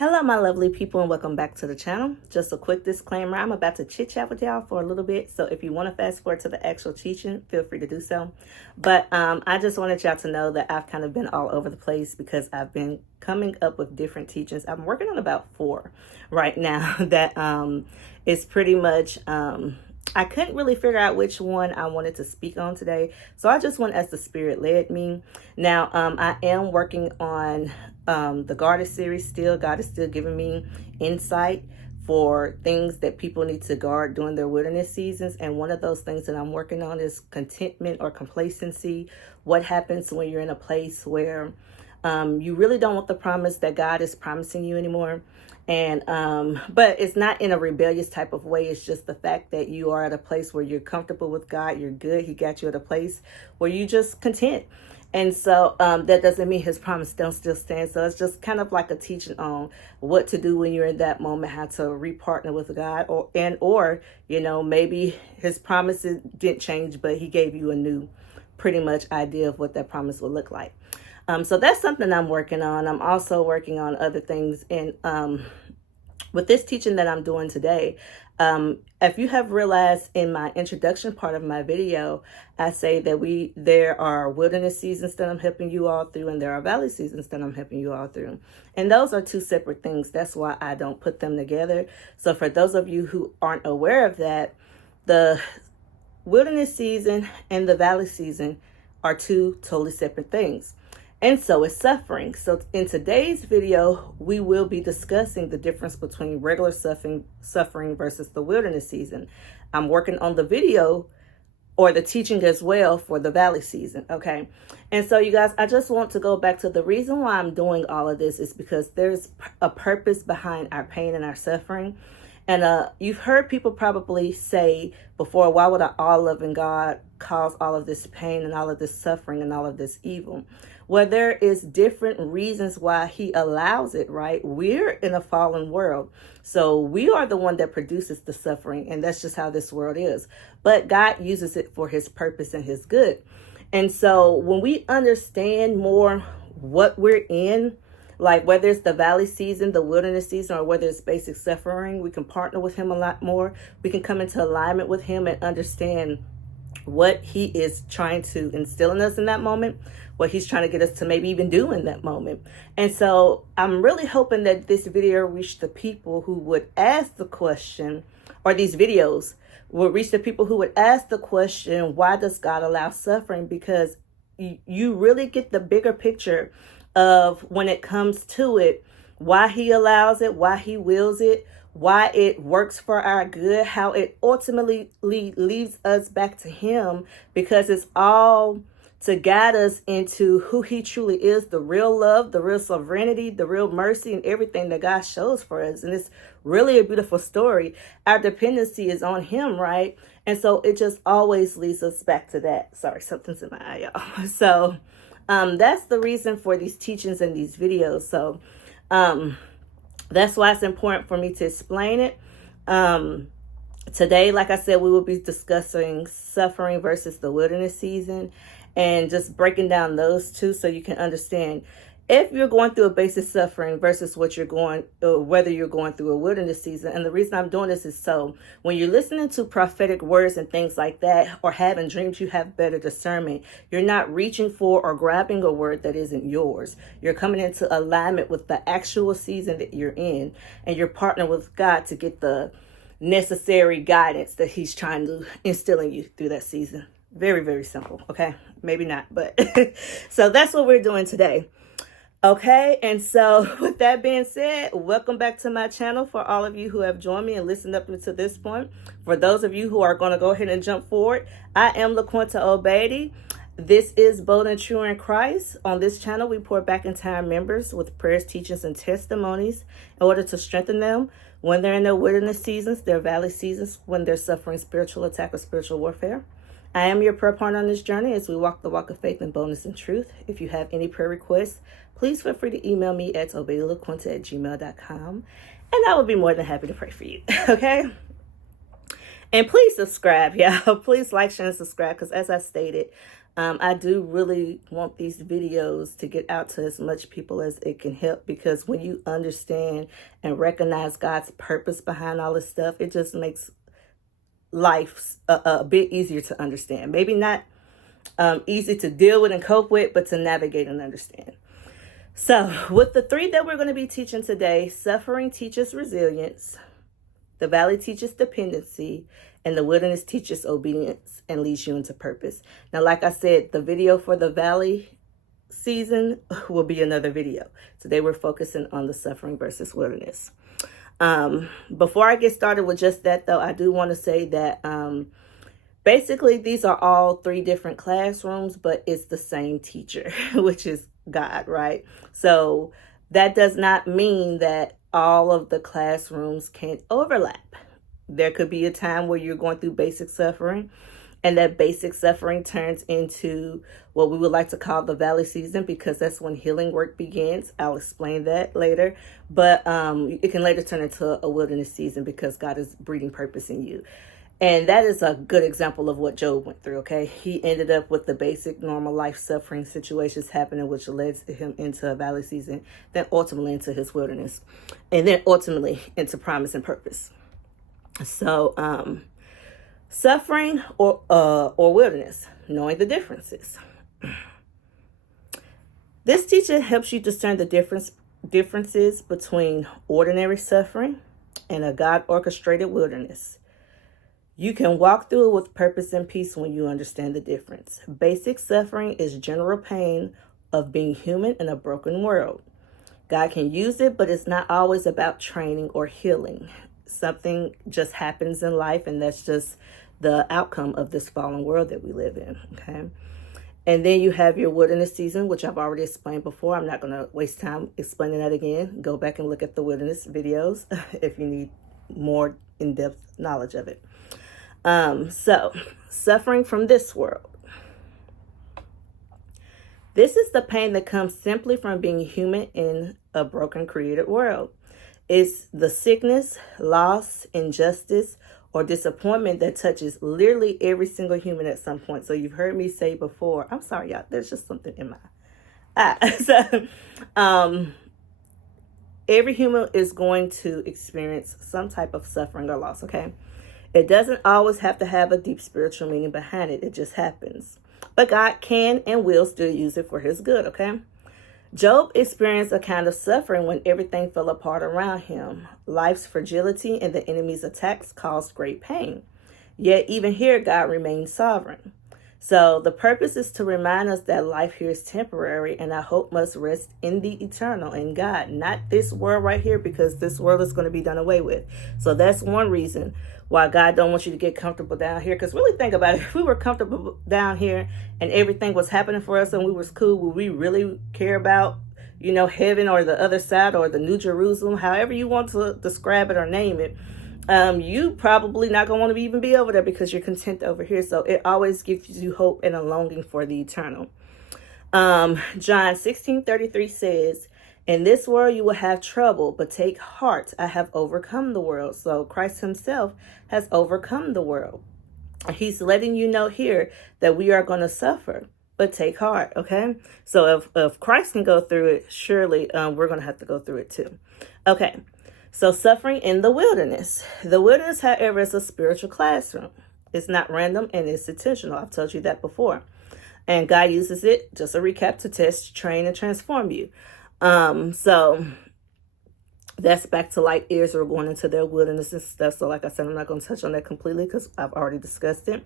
Hello, my lovely people, and welcome back to the channel. Just a quick disclaimer, I'm about to chit chat with y'all for a little bit, so if you want to fast forward to the actual teaching, feel free to do so. But I just wanted y'all to know that I've kind of been all over the place because I've been coming up with different teachings. I'm working on about 4 right now that is pretty much I couldn't really figure out which one I wanted to speak on today, so I just went as the Spirit led me. Now, I am working on the Guarded series still. God is still giving me insight for things that people need to guard during their wilderness seasons. And one of those things that I'm working on is contentment or complacency. What happens when you're in a place where you really don't want the promise that God is promising you anymore? And but it's not in a rebellious type of way. It's just the fact that you are at a place where you're comfortable with God, you're good, he got you at a place where you just content. And so that doesn't mean his promise don't still stand. So it's just kind of like a teaching on what to do when you're in that moment, how to repartner with God, or you know, maybe his promises didn't change, but he gave you a new pretty much idea of what that promise will look like. So that's something I'm working on. I'm also working on other things in with this teaching that I'm doing today. If you have realized in my introduction part of my video, I say that there are wilderness seasons that I'm helping you all through, and there are valley seasons that I'm helping you all through. And those are 2 separate things. That's why I don't put them together. So for those of you who aren't aware of that, the wilderness season and the valley season are 2 totally separate things. And so is suffering. So in today's video, we will be discussing the difference between regular suffering versus the wilderness season. I'm working on the video or the teaching as well for the valley season. Okay. And so you guys, I just want to go back to the reason why I'm doing all of this is because there's a purpose behind our pain and our suffering. And you've heard people probably say before, why would an all-loving God cause all of this pain and all of this suffering and all of this evil? Well, there is different reasons why he allows it, right? We're in a fallen world. So we are the one that produces the suffering, and that's just how this world is. But God uses it for his purpose and his good. And so when we understand more what we're in, like whether it's the valley season, the wilderness season, or whether it's basic suffering, we can partner with him a lot more. We can come into alignment with him and understand what he is trying to instill in us in that moment, what he's trying to get us to maybe even do in that moment. And so I'm really hoping that this video reached the people who would ask the question, or these videos will reach the people who would ask the question, why does God allow suffering? Because you really get the bigger picture of when it comes to it, why he allows it, why he wills it, why it works for our good, how it ultimately leads us back to him, because it's all to guide us into who he truly is, the real love, the real sovereignty, the real mercy, and everything that God shows for us. And it's really a beautiful story. Our dependency is on him, right? And so it just always leads us back to that. Sorry, something's in my eye, y'all. So that's the reason for these teachings and these videos. So that's why it's important for me to explain it. Today, like I said, we will be discussing suffering versus the wilderness season and just breaking down those 2 so you can understand if you're going through a basic suffering versus whether you're going through a wilderness season. And the reason I'm doing this is so when you're listening to prophetic words and things like that, or having dreams, you have better discernment. You're not reaching for or grabbing a word that isn't yours. You're coming into alignment with the actual season that you're in, and you're partnering with God to get the necessary guidance that he's trying to instill in you through that season. Very, very simple. Okay. Maybe not, but so that's what we're doing today. Okay, and so with that being said, welcome back to my channel for all of you who have joined me and listened up to this point. For those of you who are going to go ahead and jump forward, I am LaQuinta Obeidi. This is Bold and True in Christ. On this channel, we pour back into our members with prayers, teachings, and testimonies in order to strengthen them when they're in their wilderness seasons, their valley seasons, when they're suffering spiritual attack or spiritual warfare. I am your prayer partner on this journey as we walk the walk of faith in boldness and truth. If you have any prayer requests, please feel free to email me at obeidalaquinta@gmail.com, and I will be more than happy to pray for you. Okay? And please subscribe, y'all. Please like, share, and subscribe, because as I stated, I do really want these videos to get out to as much people as it can help, because when you understand and recognize God's purpose behind all this stuff, it just makes life a bit easier to understand. Maybe not easy to deal with and cope with, but to navigate and understand. So with the three that we're going to be teaching today, suffering teaches resilience, the valley teaches dependency, and the wilderness teaches obedience and leads you into purpose. Now, like I said, the video for the valley season will be another video. Today we're focusing on the suffering versus wilderness. Before I get started with just that, though, I do want to say that basically these are all three different classrooms, but it's the same teacher, which is God, right? So that does not mean that all of the classrooms can overlap. There could be a time where you're going through basic suffering, and that basic suffering turns into what we would like to call the valley season, because that's when healing work begins. I'll explain that later. But it can later turn into a wilderness season because God is breeding purpose in you. And that is a good example of what Job went through, okay? He ended up with the basic normal life suffering situations happening, which led him into a valley season, then ultimately into his wilderness, and then ultimately into promise and purpose. So, suffering or wilderness, knowing the differences. This teaching helps you discern the differences between ordinary suffering and a God-orchestrated wilderness. You can walk through it with purpose and peace when you understand the difference. Basic suffering is general pain of being human in a broken world. God can use it, but it's not always about training or healing. Something just happens in life, and that's just the outcome of this fallen world that we live in, okay? And then you have your wilderness season, which I've already explained before. I'm not going to waste time explaining that again. Go back and look at the wilderness videos if you need more in-depth knowledge of it. So, suffering from this world. This is the pain that comes simply from being human in a broken created world. It's the sickness, loss, injustice, or disappointment that touches literally every single human at some point. So you've heard me say before, I'm sorry, y'all, there's just something in my every human is going to experience some type of suffering or loss, okay? It doesn't always have to have a deep spiritual meaning behind it. It just happens. But God can and will still use it for his good, okay? Job experienced a kind of suffering when everything fell apart around him. Life's fragility and the enemy's attacks caused great pain. Yet even here, God remains sovereign. So the purpose is to remind us that life here is temporary, and our hope must rest in the eternal, in God, not this world right here, because this world is going to be done away with. So that's one reason why God don't want you to get comfortable down here. Because really think about it. If we were comfortable down here and everything was happening for us and we was cool, would we really care about, heaven or the other side or the New Jerusalem, however you want to describe it or name it? You probably not going to want to even be over there because you're content over here. So it always gives you hope and a longing for the eternal. John 16:33 says, in this world you will have trouble, but take heart, I have overcome the world. So Christ himself has overcome the world. He's letting you know here that we are going to suffer, but take heart, okay? So if Christ can go through it, surely we're going to have to go through it too. Okay, so suffering in the wilderness. The wilderness, however, is a spiritual classroom. It's not random and it's intentional. I've told you that before. And God uses it, just a recap, to test, train, and transform you. So that's back to like Israel going into their wilderness and stuff. So like I said, I'm not going to touch on that completely because I've already discussed it.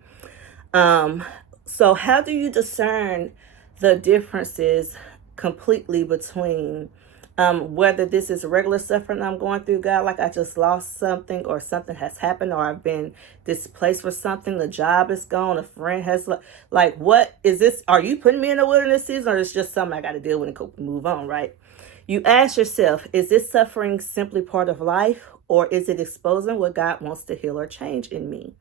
So how do you discern the differences completely between whether this is regular suffering I'm going through, God, like I just lost something or something has happened or I've been displaced for something, the job is gone, a friend has, like, what is this? Are you putting me in a wilderness season, or it's just something I got to deal with and move on, right? You ask yourself, is this suffering simply part of life, or is it exposing what God wants to heal or change in me?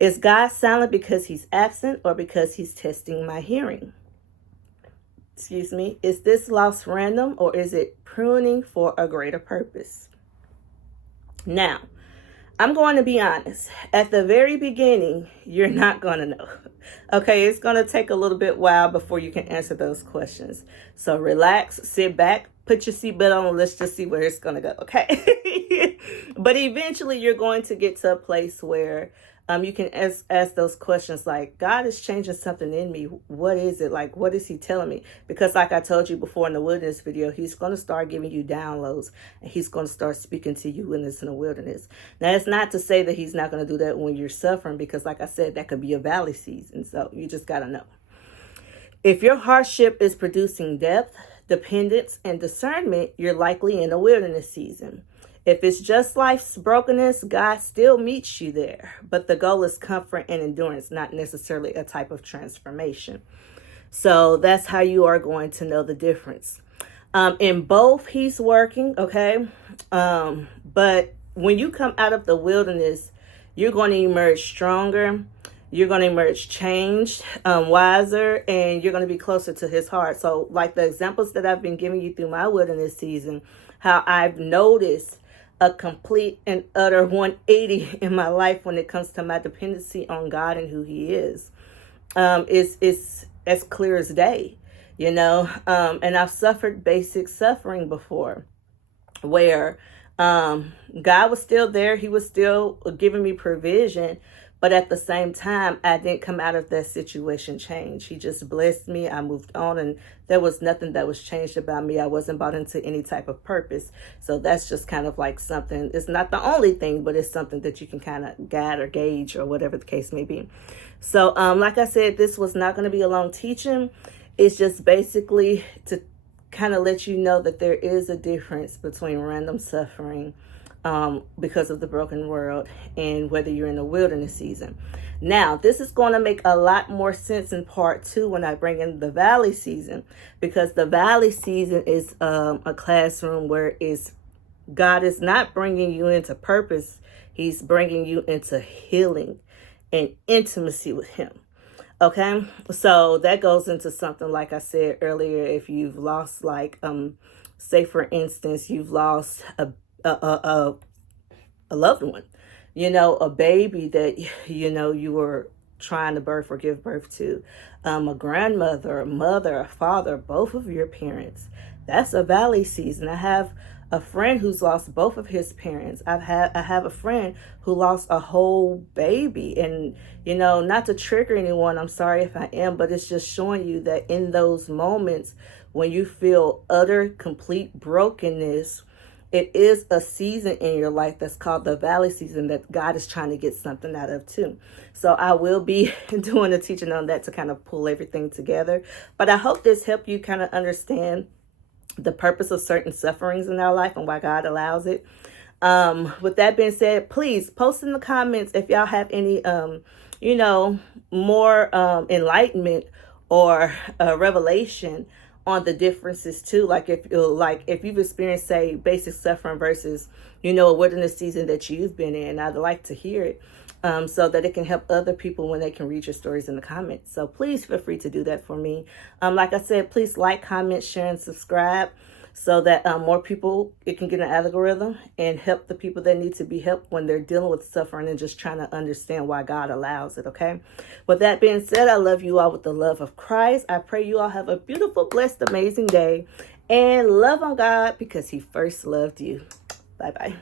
Is God silent because he's absent or because he's testing my hearing? Excuse me. Is this loss random or is it pruning for a greater purpose? Now, I'm going to be honest. At the very beginning, you're not going to know. Okay, it's going to take a little bit while before you can answer those questions. So relax, sit back, put your seatbelt on, and let's just see where it's going to go, okay? But eventually, you're going to get to a place where you can ask those questions like, God is changing something in me. What is it? Like, what is he telling me? Because like I told you before in the wilderness video, he's going to start giving you downloads, and he's going to start speaking to you when it's in the wilderness. Now, it's not to say that he's not going to do that when you're suffering, because like I said, that could be a valley season. So you just got to know. If your hardship is producing depth, dependence, and discernment, you're likely in a wilderness season. If it's just life's brokenness, God still meets you there. But the goal is comfort and endurance, not necessarily a type of transformation. So that's how you are going to know the difference. In both, he's working, okay? But when you come out of the wilderness, you're going to emerge stronger. You're going to emerge changed, wiser, and you're going to be closer to his heart. So like the examples that I've been giving you through my wilderness season, how I've noticed a complete and utter 180 in my life when it comes to my dependency on God and who he is as clear as day, you know. And I've suffered basic suffering before where God was still there. He was still giving me provision. But at the same time, I didn't come out of that situation changed. He just blessed me. I moved on, and there was nothing that was changed about me. I wasn't bought into any type of purpose. So that's just kind of like something. It's not the only thing, but it's something that you can kind of guide or gauge or whatever the case may be. So like I said, this was not going to be a long teaching. It's just basically to kind of let you know that there is a difference between random suffering because of the broken world and whether you're in the wilderness season. Now, this is going to make a lot more sense in part 2 when I bring in the valley season, because the valley season is a classroom where God is not bringing you into purpose. He's bringing you into healing and intimacy with him. Okay, so that goes into something like I said earlier. If you've lost, like, say for instance, you've lost a loved one, you know, a baby that, you know, you were trying to birth or give birth to, a grandmother, a mother, a father, both of your parents. That's a valley season. I have a friend who's lost both of his parents. I have a friend who lost a whole baby. And, you know, not to trigger anyone, I'm sorry if I am, but it's just showing you that in those moments when you feel utter, complete brokenness, it is a season in your life that's called the valley season that God is trying to get something out of too. So I will be doing a teaching on that to kind of pull everything together. But I hope this helped you kind of understand the purpose of certain sufferings in our life and why God allows it. With that being said, please post in the comments if y'all have any, you know, more enlightenment or revelation on the differences too. Like if you've experienced, say, basic suffering versus, you know, a wilderness season that you've been in, I'd like to hear it so that it can help other people when they can read your stories in the comments. So please feel free to do that for me. Like I said, please like, comment, share, and subscribe so that more people, it can get an algorithm and help the people that need to be helped when they're dealing with suffering and just trying to understand why God allows it, okay? With that being said, I love you all with the love of Christ. I pray you all have a beautiful, blessed, amazing day, and love on God because he first loved you. Bye-bye.